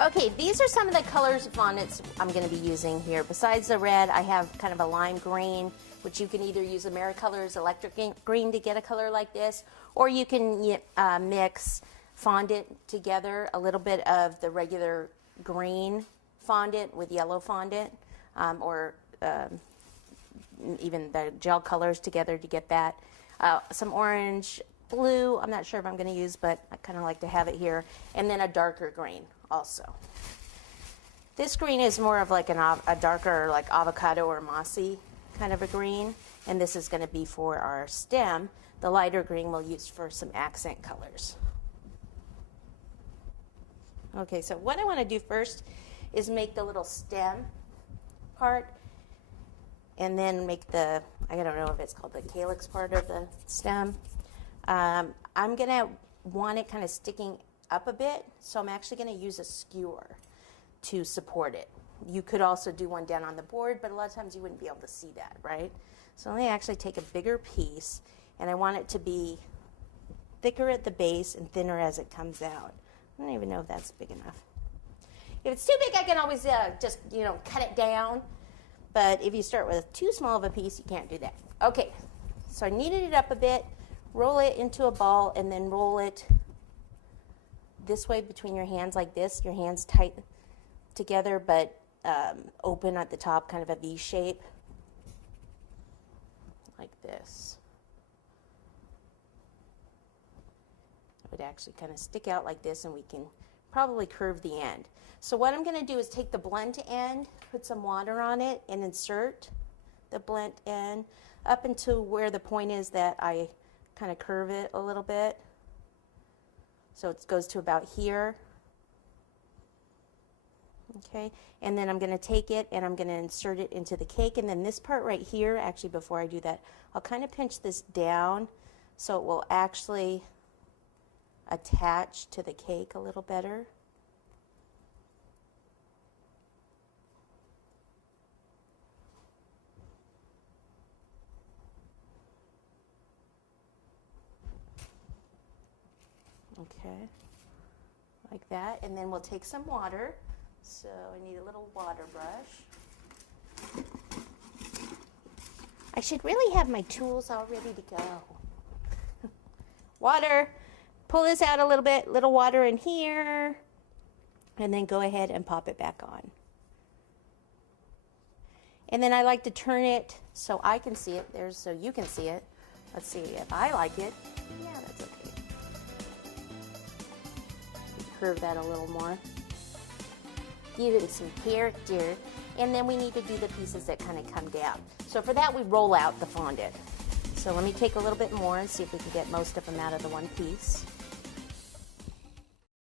Okay, these are some of the colors of fondants I'm going to be using here. Besides the red, I have kind of a lime green, which you can either use Americolor's electric green to get a color like this, or you can mix fondant together, a little bit of the regular green fondant with yellow fondant, or even the gel colors together to get that. Some orange, blue, I'm not sure if I'm going to use, but I kind of like to have it here, and then a darker green also. This green is more of like a darker, like avocado or mossy kind of a green, and this is going to be for our stem. The lighter green we'll use for some accent colors. Okay, so what I want to do first is make the little stem part, and then make the, I don't know if it's called the calyx part of the stem. I'm going to want it kind of sticking up a bit, so I'm actually going to use a skewer to support it. You could also do one down on the board, but a lot of times you wouldn't be able to see that, right? So let me actually take a bigger piece, and I want it to be thicker at the base and thinner as it comes out. I don't even know if that's big enough. If it's too big, I can always just, cut it down. But if you start with too small of a piece, you can't do that. Okay, so I kneaded it up a bit, roll it into a ball, and then roll it this way between your hands like this. Your hands tight together, but open at the top, kind of a V shape, like this. It would actually kind of stick out like this, and we can probably curve the end. So what I'm going to do is take the blunt end, put some water on it, and insert the blunt end up until where the point is that I kind of curve it a little bit. So it goes to about here. Okay, and then I'm going to take it and I'm going to insert it into the cake, and then this part right here, actually before I do that, I'll kind of pinch this down so it will actually attach to the cake a little better. Okay, like that, and then we'll take some water. So I need a little water brush. I should really have my tools all ready to go. Water, pull this out a little bit, little water in here, and then go ahead and pop it back on. And then I like to turn it so I can see it. There's so you can see it. Let's see if I like it. Yeah, that's okay. Curve that a little more. Give it some character, and then we need to do the pieces that kind of come down. So for that, we roll out the fondant. So let me take a little bit more and see if we can get most of them out of the one piece.